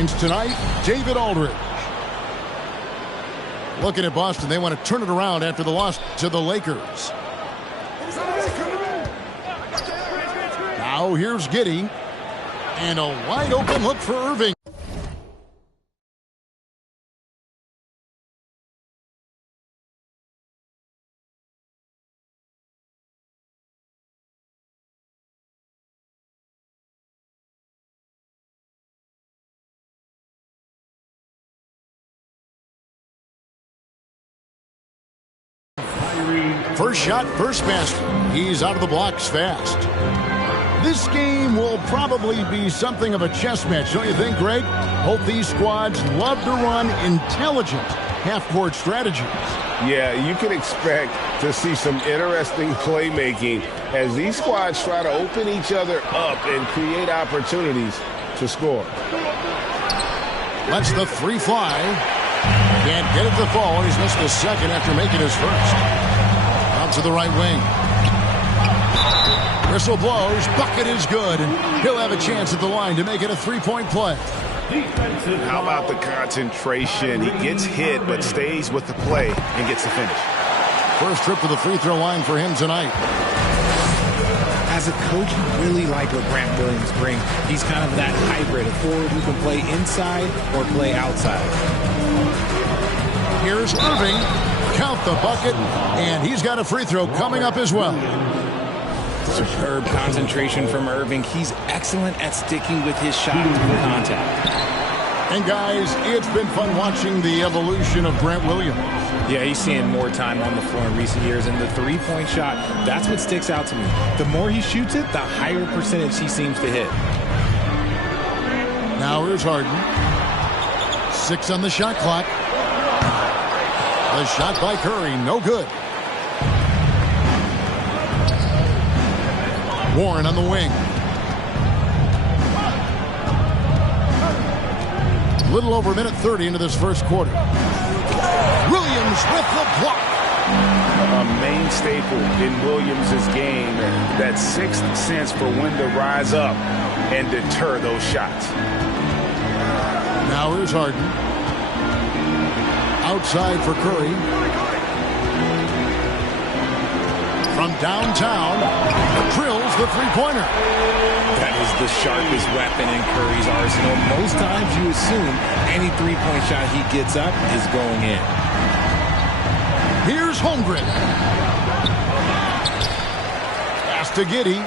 lines tonight, David Aldridge. Looking at Boston, they want to turn it around after the loss to the Lakers. Now here's Giddey. And a wide open look for Irving. First shot, first basket. He's out of the blocks fast. This game will probably be something of a chess match, don't you think, Greg? Both these squads love to run intelligent half-court strategies. Yeah, you can expect to see some interesting playmaking as these squads try to open each other up and create opportunities to score. Lets the three fly. Can't get it to fall. He's missed a second after making his first. Out to the right wing. Whistle blows. Bucket is good. And he'll have a chance at the line to make it a three-point play. How about the concentration? He gets hit but stays with the play and gets the finish. First trip to the free throw line for him tonight. As a coach, you really like what Grant Williams brings. He's kind of that hybrid, a forward who can play inside or play outside. Here's Irving. Count the bucket, and he's got a free throw coming up as well. Superb concentration from Irving. He's excellent at sticking with his shot through contact. And guys, it's been fun watching the evolution of Grant Williams. Yeah, he's seeing more time on the floor in recent years, and the three-point shot, that's what sticks out to me. The more he shoots it, the higher percentage he seems to hit. Now here's Harden. 6 on the shot clock. The shot by Curry, no good. Warren on the wing. A little over a minute 30 into this first quarter. Williams with the block. A main staple in Williams' game, that sixth sense for when to rise up and deter those shots. Now here's Harden. Outside for Curry. From downtown, drills the three-pointer. That is the sharpest weapon in Curry's arsenal. Most times you assume any three-point shot he gets up is going in. Here's Holmgren. Pass to Giddey.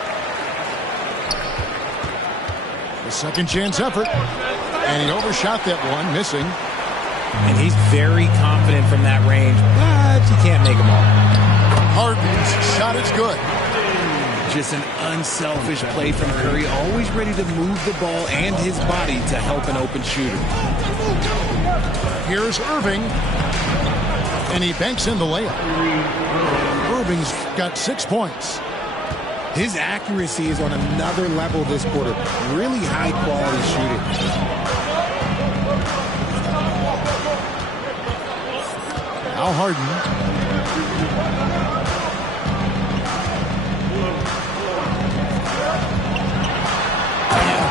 The second chance effort. And he overshot that one, missing. And he's very confident from that range, but you can't make them all. Harden's shot is good. Just an unselfish play from Curry, always ready to move the ball and his body to help an open shooter. Here's Irving. And he banks in the layup. Irving's got 6 points. His accuracy is on another level this quarter. Really high-quality shooter. Now Harden.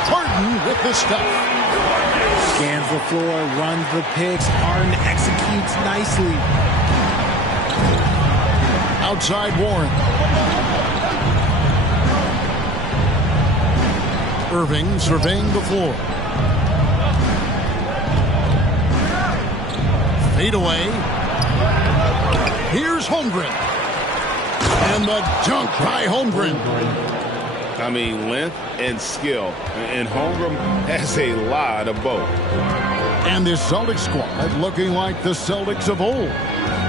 Harden with the stuff. Scans the floor, runs the picks. Harden executes nicely. Outside Warren. Irving surveying the floor. Fade away. Here's Holmgren. And the dunk by Holmgren. I mean, length and skill. And Holmgren has a lot of both. And this Celtics squad looking like the Celtics of old.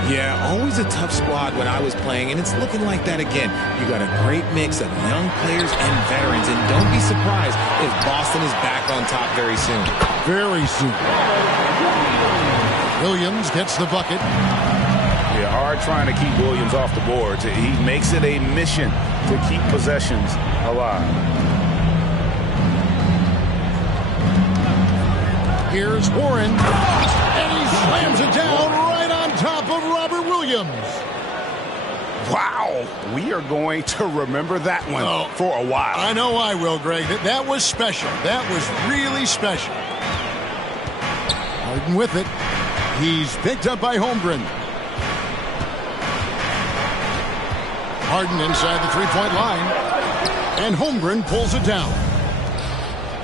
Yeah, always a tough squad when I was playing, and it's looking like that again. You got a great mix of young players and veterans, and don't be surprised if Boston is back on top very soon. Very soon. Williams gets the bucket. Yeah, hard trying to keep Williams off the boards. He makes it a mission to keep possessions alive. Here's Warren. And he slams it down right on top of Robert Williams. Wow. We are going to remember that one for a while. I know I will, Greg. That was special. That was really special. Harden with it. He's picked up by Holmgren. Harden inside the three-point line. And Holmgren pulls it down.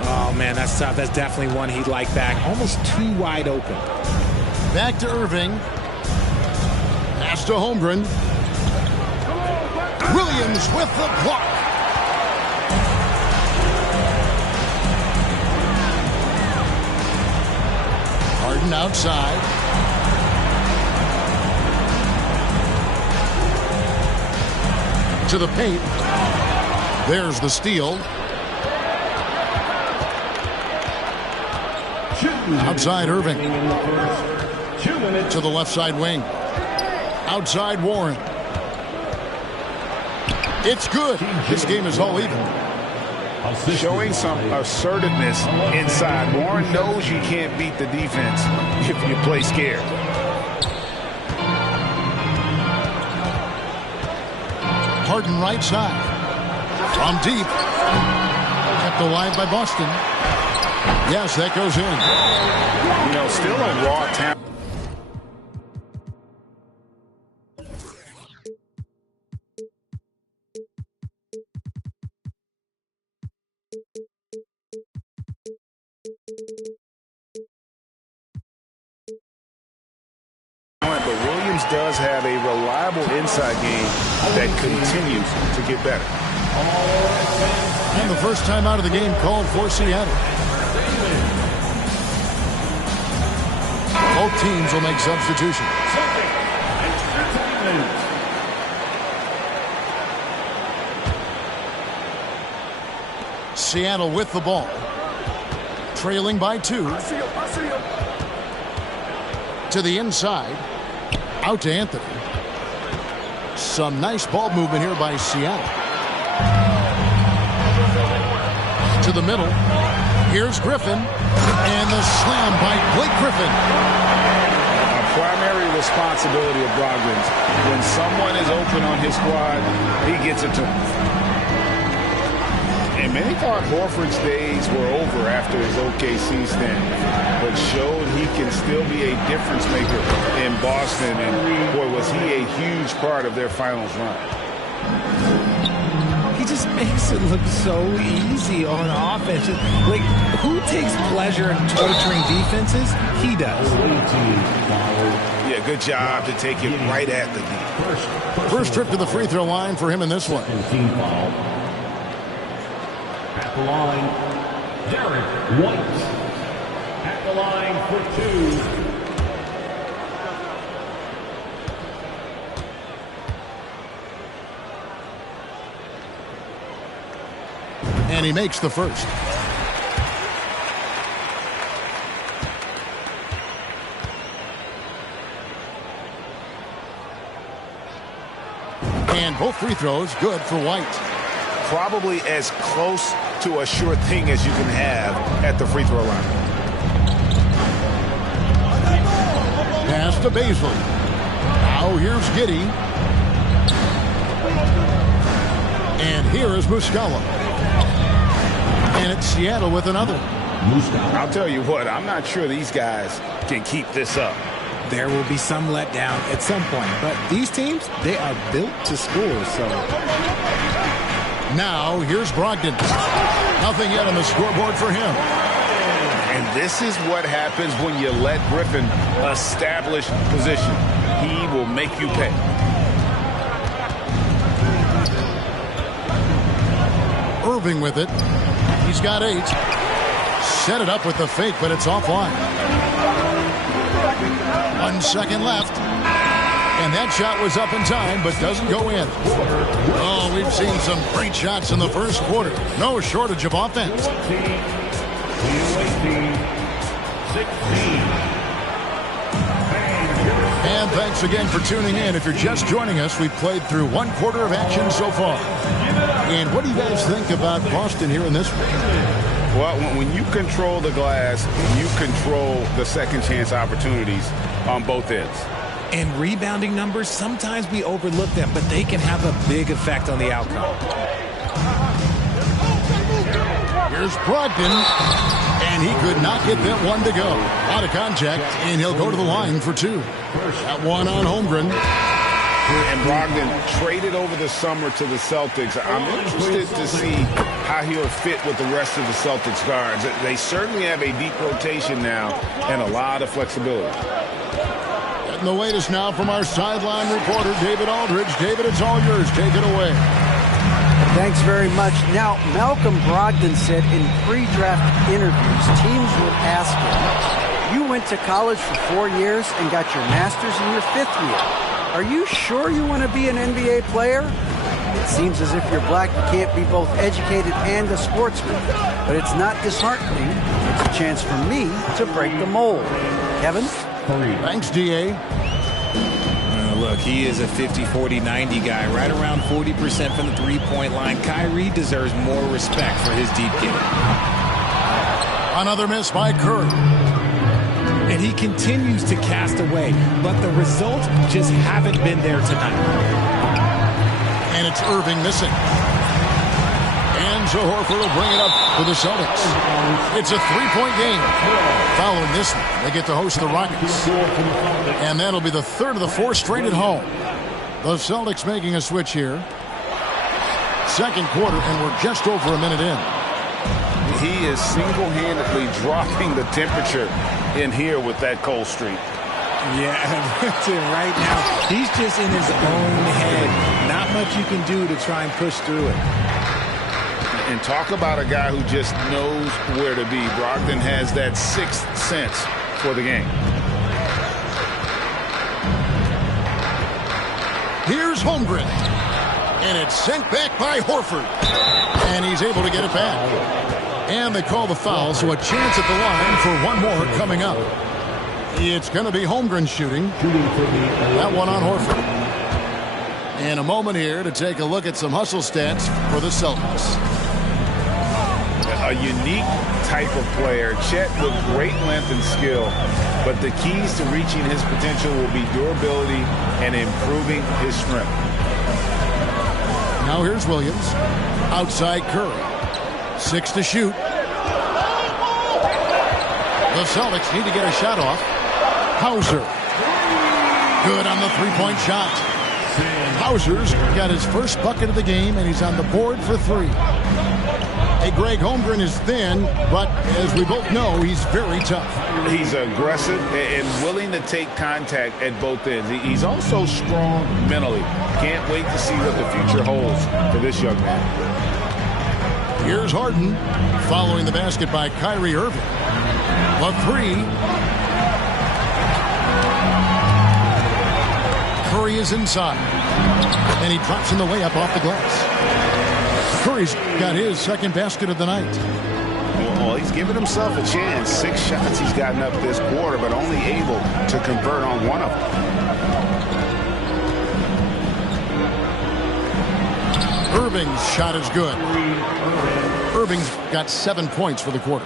Oh, man, that's tough. That's definitely one he'd like back. Almost too wide open. Back to Irving. Pass to Holmgren. Williams with the block. Harden outside. To the paint. There's the steal. Outside Irving. To the left side wing. Outside Warren. It's good. This game is all even. Showing some assertiveness inside. Warren knows you can't beat the defense if you play scared. Harden right side. From deep. Kept alive by Boston. Yes, that goes in. You know, still in raw talent. But Williams does have a reliable inside game that continues to get better. And the first time out of the game called for Seattle. Both teams will make substitutions. Seattle with the ball. Trailing by 2. To the inside. Out to Anthony. Some nice ball movement here by Seattle. To the middle. Here's Griffin. And the slam by Blake Griffin. A primary responsibility of Brogdon's. When someone is open on his squad, he gets it to him. And many thought Horford's days were over after his OKC stint, but showed he can still be a difference maker in Boston. And boy, was he a huge part of their finals run. He just makes it look so easy on offense. Like, who takes pleasure in torturing defenses? He does. Yeah, good job to take it right at the D. First trip to the free throw line for him in this one. At the line, Derek White. At the line for 2. And he makes the first. And both free throws good for White. Probably as close to a sure thing as you can have at the free throw line. Pass to Baisley. Now here's Giddey. And here is Muscala. And it's Seattle with another. I'll tell you what, I'm not sure these guys can keep this up. There will be some letdown at some point, but these teams, they are built to score, so... Now, here's Brogdon. Nothing yet on the scoreboard for him. And this is what happens when you let Griffin establish position. He will make you pay. Irving with it. He's got 8. Set it up with the fake, but it's offline. 1 second left. And that shot was up in time, but doesn't go in. Oh, we've seen some great shots in the first quarter. No shortage of offense. 16. And thanks again for tuning in. If you're just joining us, we've played through 1 quarter of action so far. And what do you guys think about Boston here in this one? Well, when you control the glass, you control the second chance opportunities on both ends. And rebounding numbers, sometimes we overlook them, but they can have a big effect on the outcome. Here's Brogdon. And he could not get that one to go. Out of contact, and he'll go to the line for 2. That one on Holmgren. And Brogdon traded over the summer to the Celtics. I'm interested to see how he'll fit with the rest of the Celtics guards. They certainly have a deep rotation now and a lot of flexibility. Getting the latest now from our sideline reporter, David Aldridge. David, it's all yours. Take it away. Thanks very much. Now, Malcolm Brogdon said in pre-draft interviews, teams would ask him, you went to college for 4 years and got your master's in your 5th year. Are you sure you want to be an NBA player? It seems as if you're black, you can't be both educated and a sportsman. But it's not disheartening. It's a chance for me to break the mold. Kevin? Thanks, D.A. Look, he is a 50, 40, 90 guy, right around 40% from the three-point line. Kyrie deserves more respect for his deep game. Another miss by Curry. And he continues to cast away, but the results just haven't been there tonight. And it's Irving missing. And so Horford will bring it up for the Celtics. It's a 3-point game. Following this one, they get to host the Rockets. And that'll be the 3rd of the 4 straight at home. The Celtics making a switch here. Second quarter, and we're just over a minute in. He is single-handedly dropping the temperature in here with that cold streak. Yeah, right now, he's just in his own head. Not much you can do to try and push through it. And talk about a guy who just knows where to be. Brogdon has that 6th sense for the game. Here's Holmgren. And it's sent back by Horford. And he's able to get it back. And they call the foul, so a chance at the line for one more coming up. It's going to be Holmgren shooting. That one on Horford. And a moment here to take a look at some hustle stats for the Celtics. A unique type of player. Chet with great length and skill. But the keys to reaching his potential will be durability and improving his strength. Now here's Williams. Outside Curry. 6 to shoot. The Celtics need to get a shot off. Hauser. Good on the 3-point shot. Hauser's got his first bucket of the game, and he's on the board for 3. Hey, Greg, Holmgren is thin, but as we both know, he's very tough. He's aggressive and willing to take contact at both ends. He's also strong mentally. Can't wait to see what the future holds for this young man. Here's Harden following the basket by Kyrie Irving. The 3. Curry is inside. And he drops in the layup off the glass. Curry's got his second basket of the night. Well, he's given himself a chance. 6 shots he's gotten up this quarter, but only able to convert on one of them. Irving's shot is good. Irving's got 7 points for the quarter.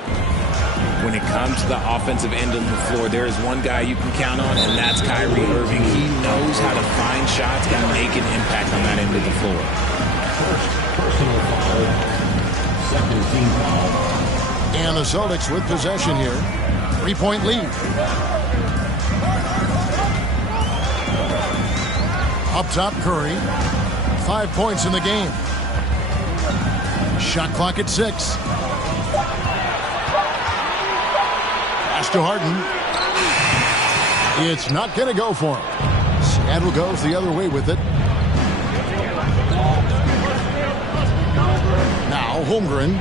When it comes to the offensive end of the floor, there is one guy you can count on, and that's Kyrie Irving. He knows how to find shots and make an impact on that end of the floor. First personal foul. Second team foul. And the Celtics with possession here. 3-point lead. Up top, Curry. 5 points in the game. Shot clock at 6. Pass to Harden. It's not going to go for him. Seattle goes the other way with it. Now Holmgren.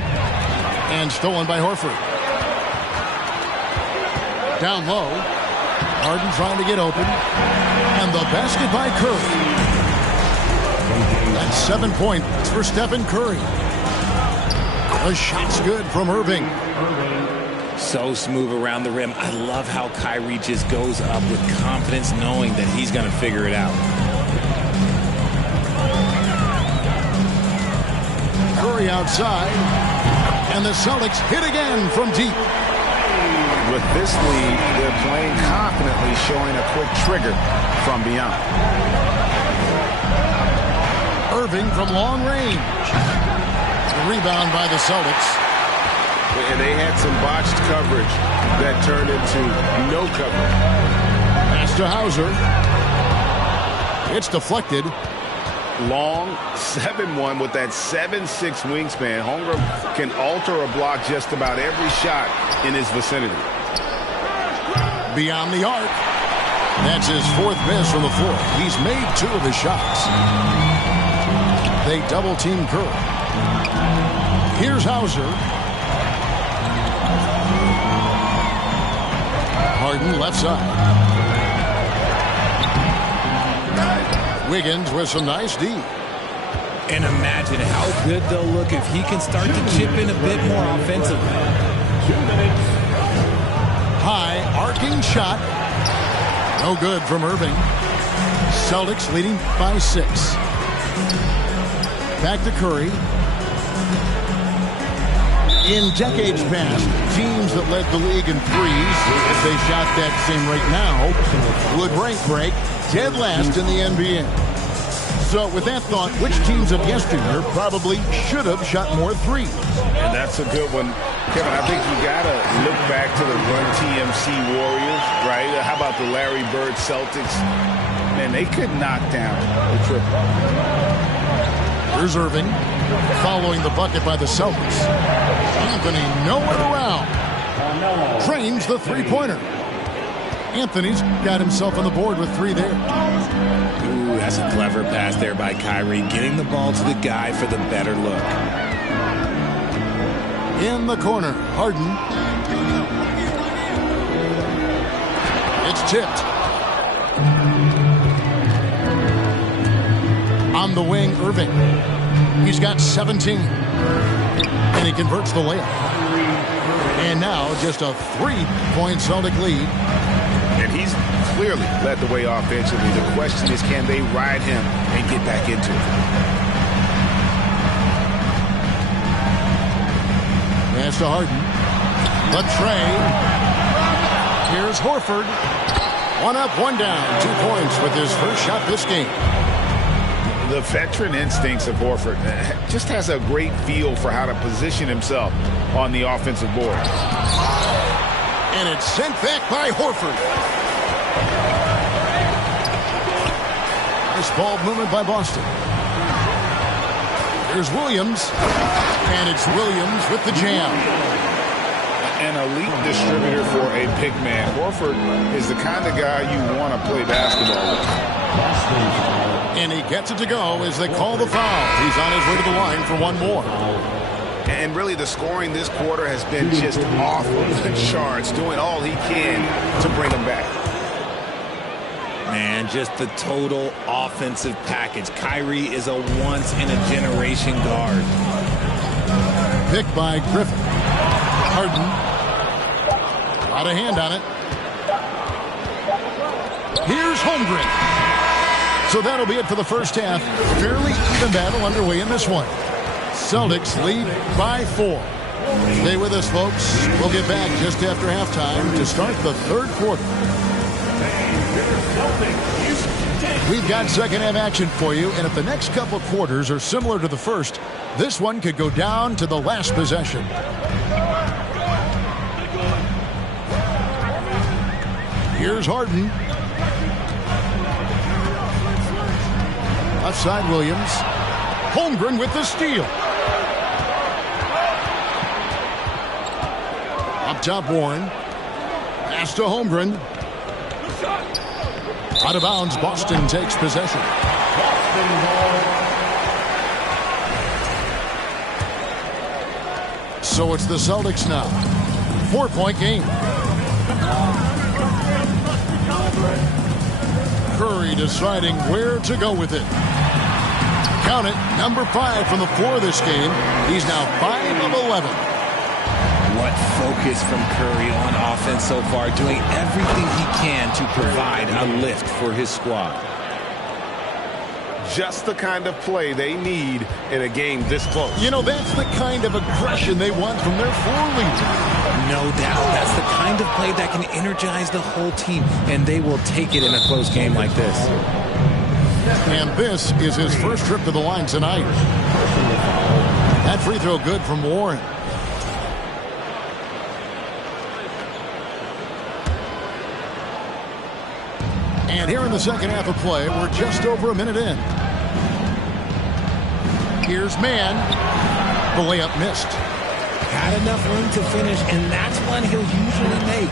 And stolen by Horford. Down low. Harden trying to get open. And the basket by Curry. That's 7 points for Stephen Curry. The shot's good from Irving. So smooth around the rim. I love how Kyrie just goes up with confidence, knowing that he's going to figure it out. Curry outside. And the Celtics hit again from deep. With this lead, they're playing confidently, showing a quick trigger from beyond. Irving from long range. The rebound by the Celtics. And they had some botched coverage that turned into no coverage. Pass to Hauser. It's deflected. Long 7-1 with that 7'6" wingspan. Holmgren can alter a block just about every shot in his vicinity. Beyond the arc. That's his 4th miss from the floor. He's made 2 of his shots. They double-team Curry. Here's Hauser. Harden left side. Wiggins with some nice D. And imagine how good they'll look if he can start to chip in a bit more offensively. 2 minutes. High arcing shot. No good from Irving. Celtics leading by 6. Back to Curry. In decades past, teams that led the league in threes, if they shot that same rate now, would rank break dead last in the NBA. So with that thought, which teams of yesteryear probably should have shot more threes? And that's a good one. Kevin, I think you got to look back to the Run TMC Warriors, right? How about the Larry Bird Celtics? Man, they could knock down the triple. Here's Irving, following the bucket by the Celtics. Anthony nowhere around. Trains the three-pointer. Anthony's got himself on the board with 3 there. Ooh, that's a clever pass there by Kyrie, getting the ball to the guy for the better look. In the corner, Harden. It's tipped. On the wing, Irving. He's got 17. And he converts the layup. And now just a 3-point Celtic lead. And he's clearly led the way offensively. The question is, can they ride him and get back into it? Pass to Harden. The tray. Here's Horford. 1 up, 1 down. 2 points with his first shot this game. The veteran instincts of Horford just has a great feel for how to position himself on the offensive board. And it's sent back by Horford. Nice ball movement by Boston. Here's Williams. And it's Williams with the jam. An elite distributor for a big man. Horford is the kind of guy you want to play basketball with. And he gets it to go as they call the foul. He's on his way to the line for 1 more. And really the scoring this quarter has been just off the charts, doing all he can to bring him back. Man, just the total offensive package. Kyrie is a once-in-a-generation guard. Picked by Griffin. Harden. Got a hand on it. Here's Holmgren. So that'll be it for the first half. Fairly even battle underway in this one. Celtics lead by 4. Stay with us, folks. We'll get back just after halftime to start the 3rd quarter. We've got second half action for you, and if the next couple quarters are similar to the first, this one could go down to the last possession. Here's Harden. Left side, Williams. Holmgren with the steal. Up top, Warren. Pass to Holmgren. Out of bounds, Boston takes possession. So it's the Celtics now. 4-point game. Curry deciding where to go with it. Count it, number 5 from the floor this game. He's now 5 of 11. What focus from Curry on offense so far, doing everything he can to provide a lift for his squad. Just the kind of play they need in a game this close. You know, that's the kind of aggression they want from their floor leader. No doubt. That's the kind of play that can energize the whole team, and they will take it in a close game like this. And this is his first trip to the line tonight. That free throw good from Warren. And here in the second half of play, we're just over a minute in. Here's Mann. The layup missed. Had enough room to finish, and that's one he'll usually make.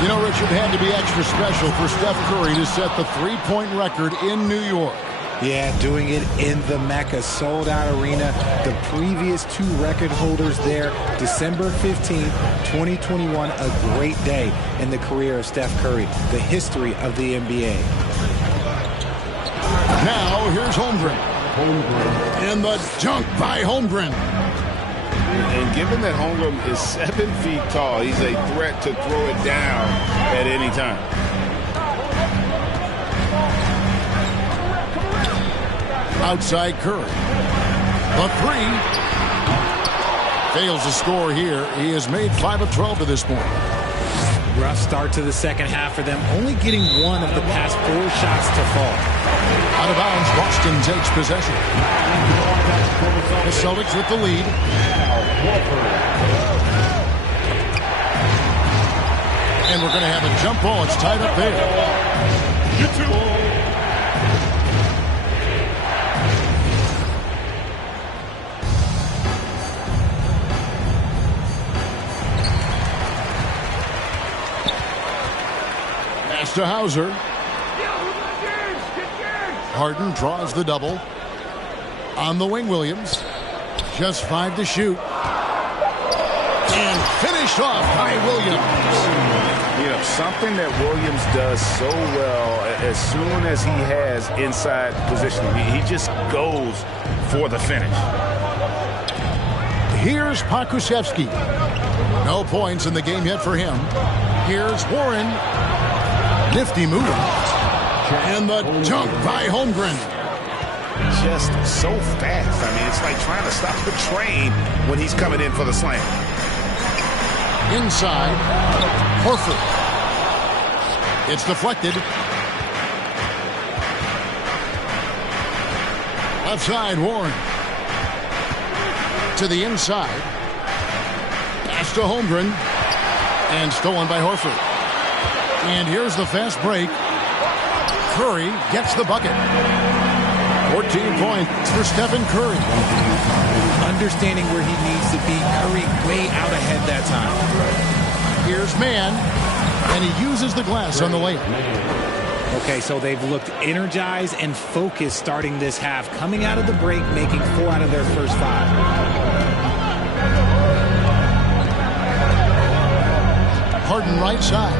You know, Richard, had to be extra special for Steph Curry to set the three-point record in New York. Yeah, doing it in the Mecca sold-out arena. The previous two record holders there, December 15th, 2021, a great day in the career of Steph Curry, the history of the NBA. Now, here's Holmgren. And the dunk by Holmgren. And given that Holmgren is 7 feet tall, he's a threat to throw it down at any time. Outside Curry. The three. Fails to score here. He has made 5 of 12 to this point. Rough start to the second half for them, only getting one of the past 4 shots to fall. Out of bounds, Boston takes possession. The Celtics with the lead. And we're going to have a jump ball. It's tied up there. To Hauser. Harden draws the double. On the wing, Williams. Just 5 to shoot. And finished off by Williams. You know, something that Williams does so well as soon as he has inside positioning. He just goes for the finish. Here's Pokusevski. No points in the game yet for him. Here's Warren. Nifty move. And the dunk by Holmgren. Just so fast. I mean, it's like trying to stop the train when he's coming in for the slam. Inside. Horford. It's deflected. Left side, Warren. To the inside. Pass to Holmgren. And stolen by Horford. And here's the fast break. Curry gets the bucket. 14 points for Stephen Curry. Understanding where he needs to be, Curry way out ahead that time. Here's Mann, and he uses the glass on the layup. Okay, so they've looked energized and focused starting this half, coming out of the break, making 4 out of their first 5. Harden right side.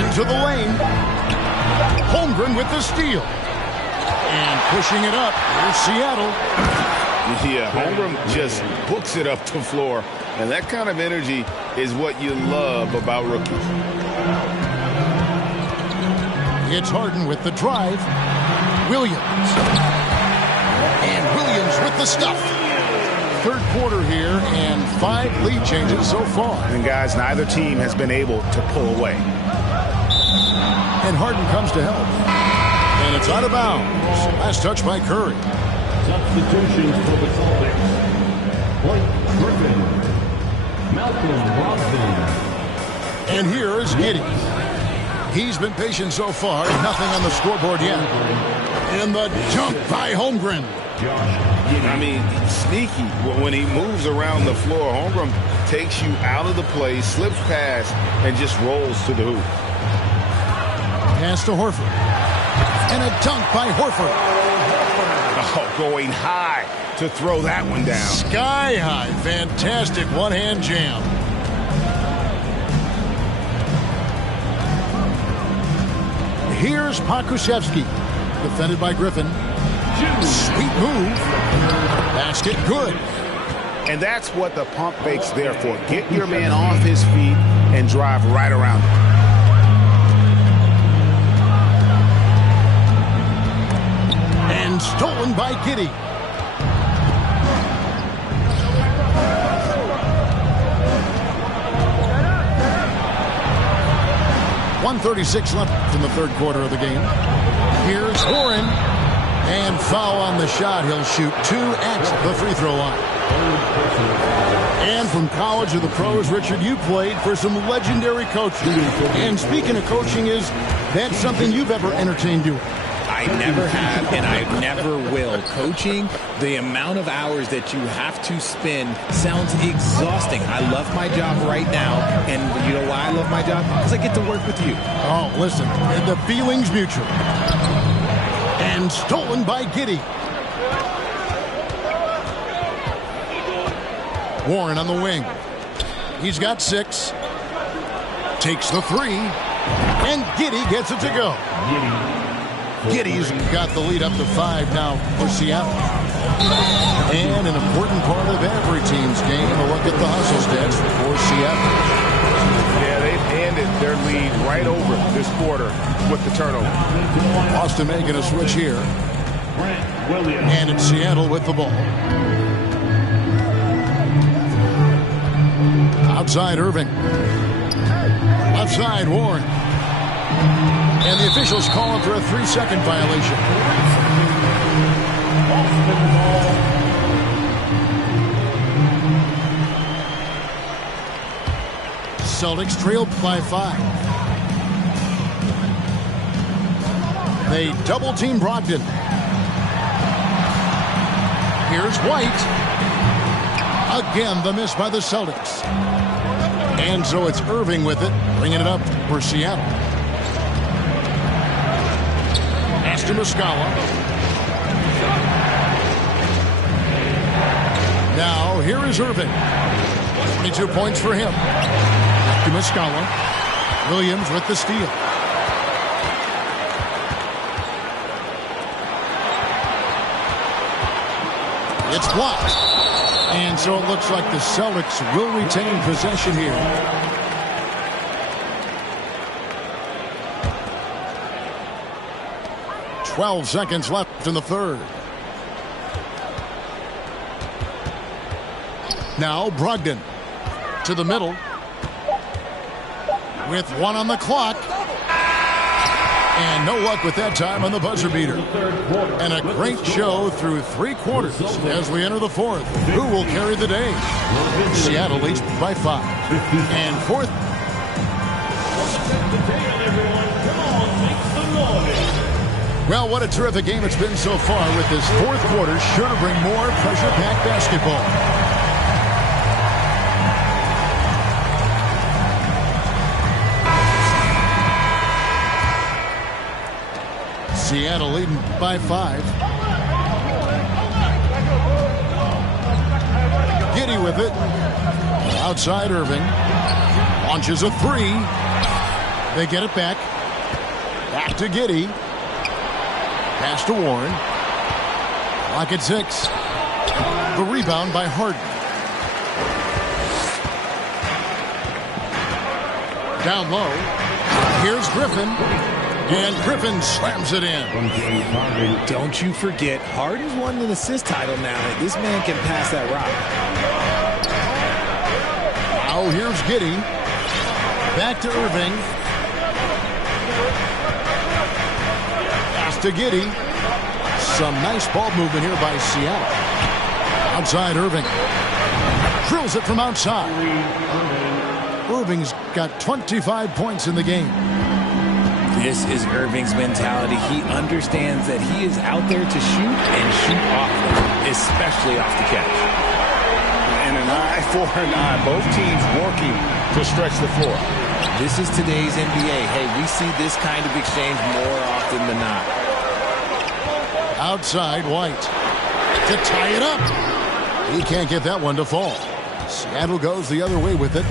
Into the lane. Holmgren with the steal. And pushing it up. Here's Seattle. Yeah, Holmgren just books it up the floor. And that kind of energy is what you love about rookies. It's Harden with the drive. Williams. And Williams with the stuff. Third quarter here and 5 lead changes so far. And guys, neither team has been able to pull away. And Harden comes to help. And it's out of bounds. Last touch by Curry. Substitutions for the Celtics. Blake Griffin. Malcolm Brogdon. And here is Giddey. He's been patient so far. Nothing on the scoreboard yet. And the jump by Holmgren. I mean, sneaky. When he moves around the floor, Holmgren takes you out of the play, slips past, and just rolls to the hoop. Pass to Horford. And a dunk by Horford. Oh, going high to throw that one down. Sky high. Fantastic one-hand jam. Here's Pokusevski. Defended by Griffin. Sweet move. Basket good. And that's what the pump fake's there for. Get your man off his feet and drive right around him. And stolen by Giddey. .136 left in the third quarter of the game. Here's Warren. And foul on the shot. He'll shoot 2 at the free throw line. And from college to the pros, Richard, you played for some legendary coaches. And speaking of coaching, is that something you've ever entertained doing? I never have, and I never will. Coaching, the amount of hours that you have to spend sounds exhausting. I love my job right now, and you know why I love my job? Because I get to work with you. Oh, listen, the feeling's mutual. And stolen by Giddey. Warren on the wing. He's got 6. Takes the 3. And Giddey gets it to go. Giddey's got the lead up to 5 now for Seattle. And an important part of every team's game, a look at the hustle stats for Seattle. Yeah, they've handed their lead right over this quarter with the turnover. Boston making a switch here. And it's Seattle with the ball. Outside Irving. Left side Warren. And the officials call him for a 3-second violation. Celtics trailed by 5. They double-team Brogdon. Here's White. Again, the miss by the Celtics. And so it's Irving with it, bringing it up for Seattle. Pass to Muscala. Now, here is Irving. 22 points for him. Back to Muscala. Williams with the steal. It's blocked. And so it looks like the Celtics will retain possession here. "12 seconds left in the third. Now Brogdon to the middle. With 1 on the clock. And no luck with that time on the buzzer beater. And a great show through 3 quarters as we enter the 4th. Who will carry the day? Seattle leads by 5. And 4th. Well, what a terrific game it's been so far, with this 4th quarter sure to bring more pressure-packed basketball. Seattle leading by 5. Giddey with it. Outside Irving. Launches a 3. They get it back. Back to Giddey. Pass to Warren. Clock at 6. The rebound by Harden. Down low. Here's Griffin. And Griffin slams it in. Don't you forget, Harden's won an assist title now. This man can pass that rock. Now here's Giddey. Back to Irving. Pass to Giddey. Some nice ball movement here by Seattle. Outside Irving. Drills it from outside. Irving's got 25 points in the game. This is Irving's mentality. He understands that he is out there to shoot and shoot often, especially off the catch. And an eye for an eye. Both teams working to stretch the floor. This is today's NBA. Hey, we see this kind of exchange more often than not. Outside White to tie it up. He can't get that one to fall. Seattle goes the other way with it.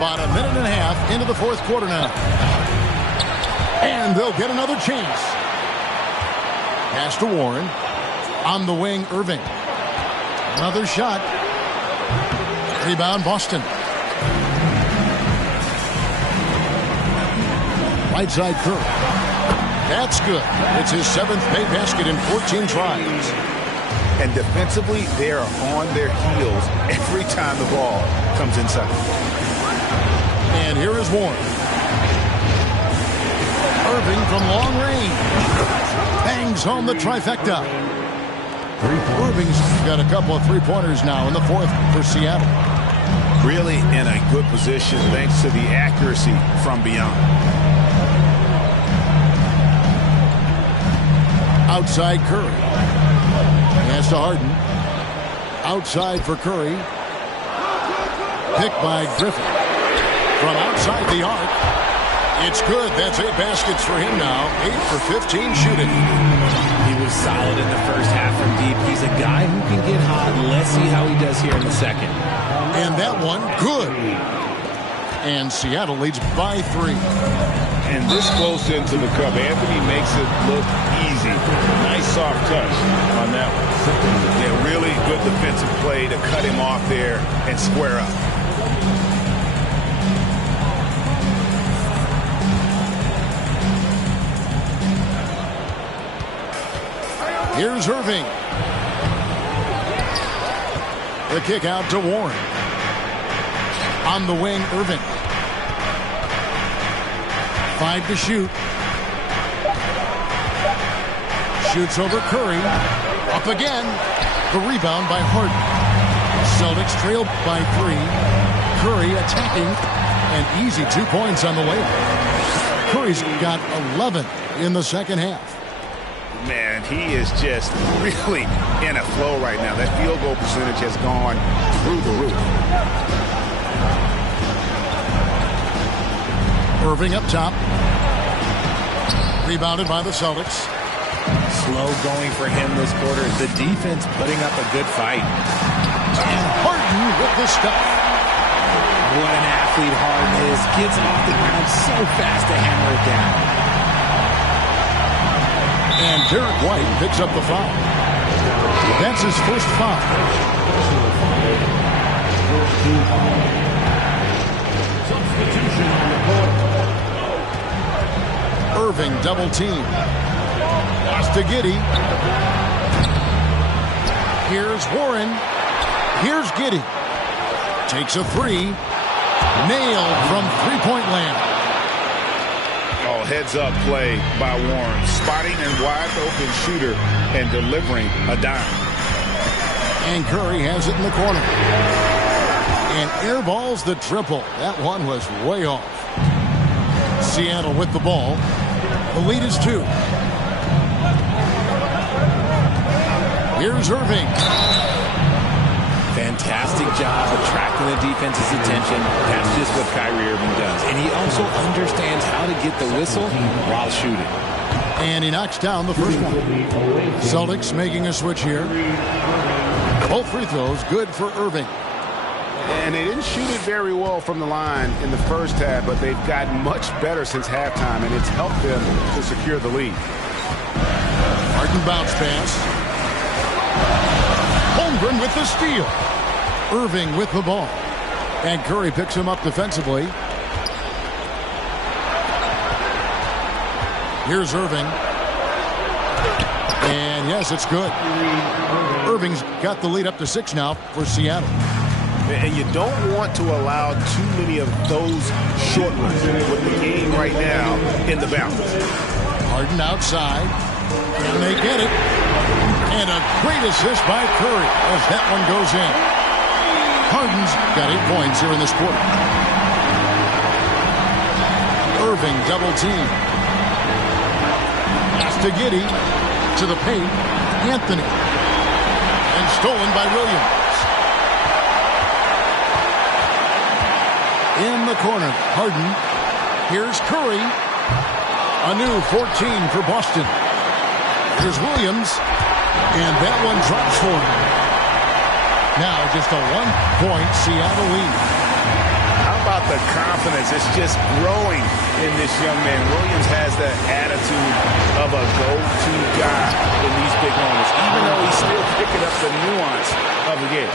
About a minute and a half into the 4th quarter now. And they'll get another chance. Pass to Warren. On the wing, Irving. Another shot. Rebound, Boston. Right side, Curry. That's good. It's his 7th made basket in 14 tries. And defensively, they are on their heels every time the ball comes inside. And here is Warren. Irving from long range. Bangs home the trifecta. Irving's got a couple of three-pointers now in the fourth for Seattle. Really in a good position thanks to the accuracy from beyond. Outside Curry. Pass to Harden. Outside for Curry. Picked by Griffin. From outside the arc. It's good. That's 8 baskets for him now. 8 for 15 shooting. He was solid in the first half from deep. He's a guy who can get hot. Let's see how he does here in the second. And that one, good. And Seattle leads by 3. And this close into the cup, Anthony makes it look easy. Nice soft touch on that one. Yeah, really good defensive play to cut him off there and square up. Here's Irving. The kick out to Warren. On the wing, Irving. 5 to shoot. Shoots over Curry. Up again. The rebound by Harden. Celtics trailed by 3. Curry attacking. And easy 2 points on the layup. Curry's got 11 in the second half. Man, he is just really in a flow right now. That field goal percentage has gone through the roof. Irving up top. Rebounded by the Celtics. Slow going for him this quarter. The defense putting up a good fight. And Harden with the stuff. What an athlete Harden is. Gets off the ground so fast to hammer it down. And Derek White picks up the foul. That's his first foul. Substitution on the court. Irving double team. Pass to Giddey. Here's Warren. Here's Giddey. Takes a 3. Nailed from three-point land. Oh, heads-up play by Warren. Spotting a wide-open shooter and delivering a dime. And Curry has it in the corner. And airballs the triple. That one was way off. Seattle with the ball. The lead is 2. Here's Irving. Fantastic job attracting the defense's attention. That's just what Kyrie Irving does. And he also understands how to get the whistle while shooting. And he knocks down the first one. Celtics making a switch here. Both free throws good for Irving. And they didn't shoot it very well from the line in the first half, but they've gotten much better since halftime, and it's helped them to secure the lead. Harden bounce pass. Holmgren with the steal. Irving with the ball. And Curry picks him up defensively. Here's Irving. And yes, it's good. Irving's got the lead up to 6 now for Seattle. And you don't want to allow too many of those short ones with the game right now in the balance. Harden outside. And they get it. And a great assist by Curry as that one goes in. Harden's got 8 points here in this quarter. Irving double team. Pass to Giddey. To the paint. Anthony. And stolen by Williams. In the corner, Harden. Here's Curry. A new 14 for Boston. Here's Williams. And that one drops for him. Now just a 1-point Seattle lead. How about the confidence? It's just growing in this young man. Williams has the attitude of a go-to guy in these big moments, even though he's still picking up the nuance of the game.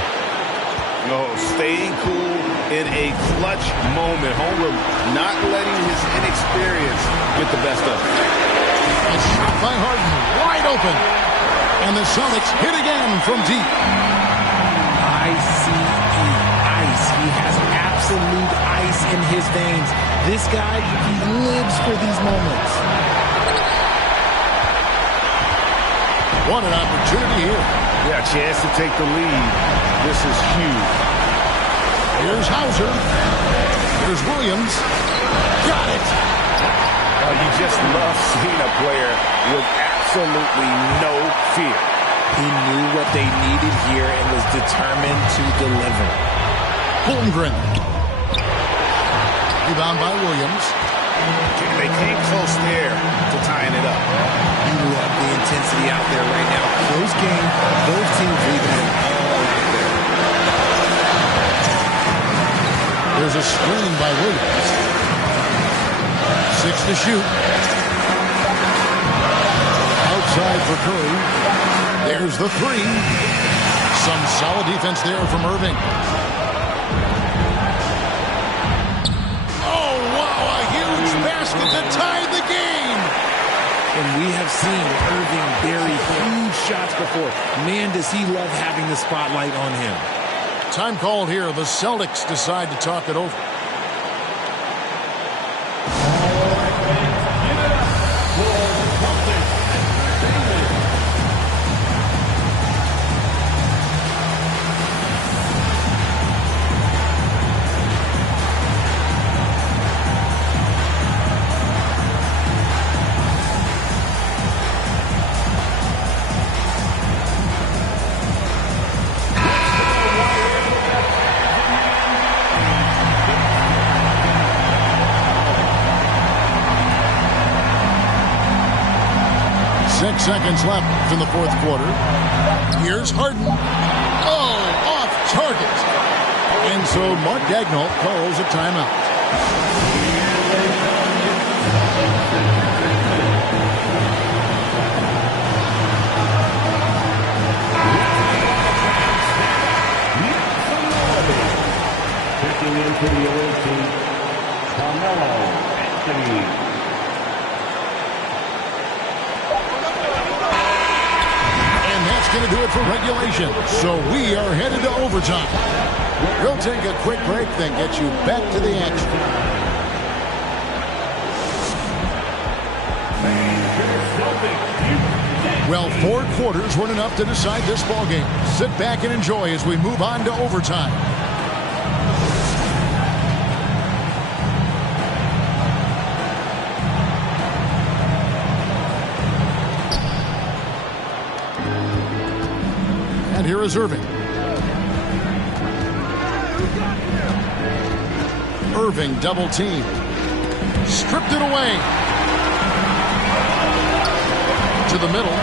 No, staying cool in a clutch moment. Holmgren not letting his inexperience get the best of him. A shot by Harden, wide open. And the Celtics hit again from deep. ICE, ice. He has absolute ice in his veins. This guy, he lives for these moments. What an opportunity here. Yeah, a chance to take the lead. This is huge. Here's Hauser. Here's Williams. Got it. You just love seeing a player with absolutely no fear. He knew what they needed here and was determined to deliver. Holmgren. Rebound by Williams. They came close there to tying it up. You love the intensity out there right now. Close game. Both teams leaving it all out there. There's a screen by Williams. 6 to shoot. Outside for Curry. There's the 3. Some solid defense there from Irving. Oh, wow, a huge basket to tie the game. And we have seen Irving bury huge shots before. Man, does he love having the spotlight on him. Time called here. The Celtics decide to talk it over. Seconds left in the fourth quarter. Here's Harden. Oh, off target. And so Mark Daigneault calls a timeout. Checking into the away team, Carmelo Anthony. Going to do it for regulation. So we are headed to overtime. We'll take a quick break, then get you back to the action. Well, 4 quarters weren't enough to decide this ballgame. Sit back and enjoy as we move on to overtime. And here is Irving. Irving double team. Stripped it away. To the middle.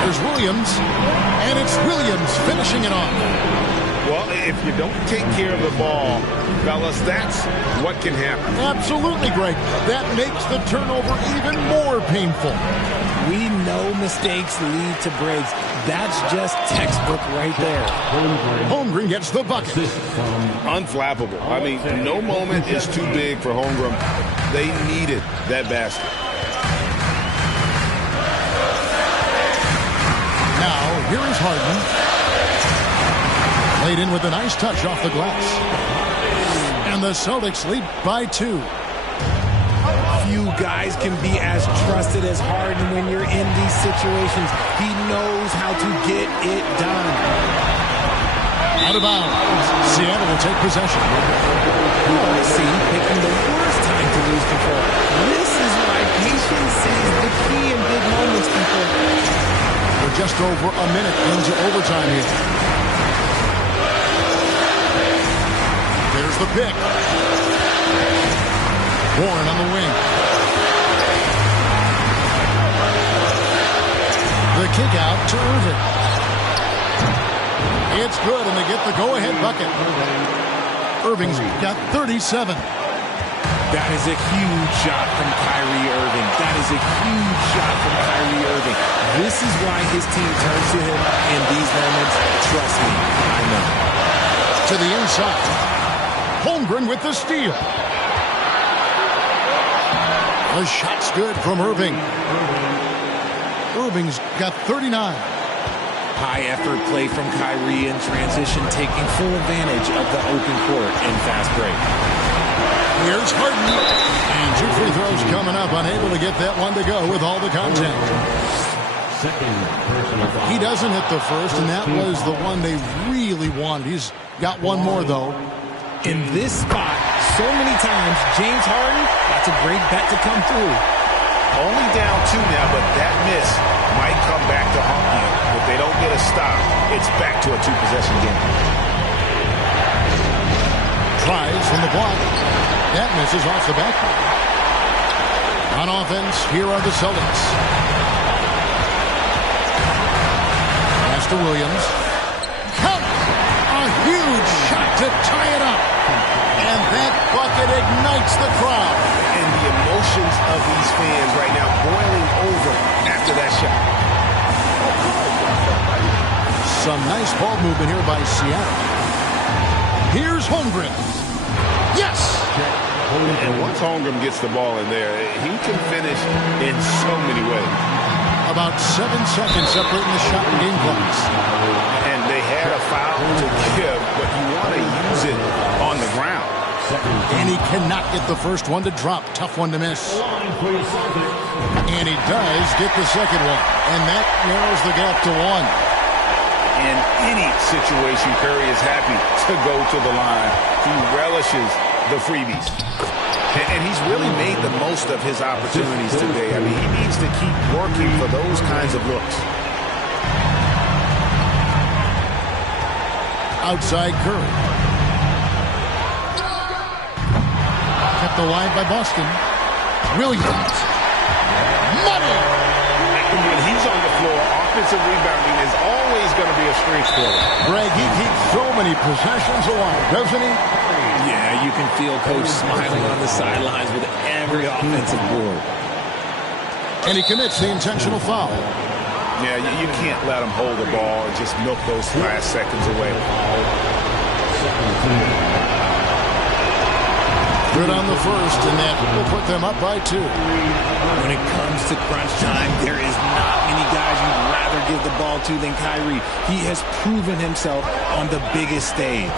There's Williams. And it's Williams finishing it off. Well, if you don't take care of the ball, fellas, that's what can happen. Absolutely, Greg. That makes the turnover even more painful. We know mistakes lead to breaks. That's just textbook right there. Holmgren gets the bucket. Unflappable. I mean, no moment is too big for Holmgren. They needed that basket. Now, here is Harden. Laid in with a nice touch off the glass. And the Celtics lead by 2. Few guys can be as trusted as Harden when you're in these situations. He knows how to get it done. Out of bounds. Seattle will take possession. See, picking the worst time to lose control. This is why patience is the key in big moments, people. We're just over a minute into overtime here. There's the pick. Warren on the wing. The kick out to Irving. It's good, and they get the go-ahead bucket. Irving's got 37. That is a huge shot from Kyrie Irving. That is a huge shot from Kyrie Irving. This is why his team turns to him in these moments. Trust me, I know. To the inside. Holmgren with the steal. The shot's good from Irving. Irving's got 39. High effort play from Kyrie in transition, taking full advantage of the open court and fast break. Here's Harden. And 2 free throws coming up, unable to get that one to go with all the contact. Second personal foul. He doesn't hit the first, and that was the one they really wanted. He's got one more, though. In this spot, so many times, James Harden, that's a great bet to come through. Only down 2 now, but that miss might come back to haunt you. If they don't get a stop, it's back to a 2-possession game. Tries from the block. That misses off the backboard. On offense, here are the Celtics. Pass to Williams. Count! A huge shot to tie it up. And that bucket ignites the crowd. And the emotions of these fans right now boiling over after that shot. Some nice ball movement here by Seattle. Here's Holmgren. Yes! And once Holmgren gets the ball in there, he can finish in so many ways. About 7 seconds separating the shot and game clocks. And they had a foul to give, but you want to use it on the ground. And he cannot get the first one to drop. Tough one to miss. And he does get the second one. And that narrows the gap to 1. In any situation, Curry is happy to go to the line. He relishes the freebies. And he's really made the most of his opportunities today. I mean, he needs to keep working for those kinds of looks. Outside Curry. Kept alive by Boston. Williams. Money! When he's on the floor, offensive rebounding is always going to be a strength for him. Greg, he keeps so many possessions alive, doesn't he? Yeah, you can feel Coach smiling on the sidelines with every offensive board. And he commits the intentional foul. Yeah, you can't let him hold the ball and just milk those last seconds away. Good on the first, and that will put them up by 2. When it comes to crunch time, there is not many guys you'd rather give the ball to than Kyrie. He has proven himself on the biggest stage,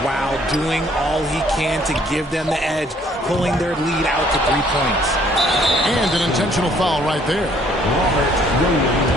while doing all he can to give them the edge, pulling their lead out to 3 points. And an intentional foul right there. Robert Williams.